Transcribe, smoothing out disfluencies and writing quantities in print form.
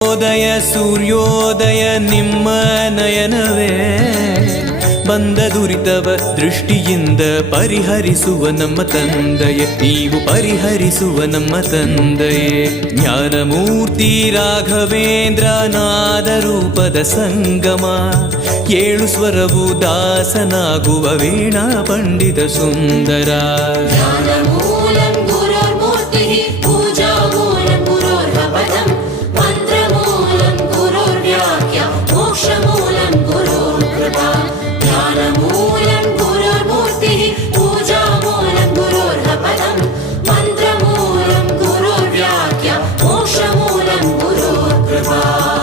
ಉದಯ ಸೂರ್ಯೋದಯ ನಿಮ್ಮ ನಯನವೇ ಬಂದ ದುರಿತವ ದೃಷ್ಟಿಯಿಂದ ಪರಿಹರಿಸುವ ನಮ್ಮ ತಂದೆಯೇ, ನೀವು ಪರಿಹರಿಸುವ ನಮ್ಮ ತಂದೆಯೇ. ಜ್ಞಾನಮೂರ್ತಿ ರಾಘವೇಂದ್ರ ನಾದ ರೂಪದ ಸಂಗಮ, ಏಳು ಸ್ವರವು ದಾಸನಾಗುವ ವೀಣಾ ಪಂಡಿತ ಸುಂದರ. ಮಂತ್ರಮೂಲಂ ಗುರುರ್ವ್ಯಾಖ್ಯ ಮೋಕ್ಷಮೂಲಂ ಗುರುರ್ಕೃಪಾ.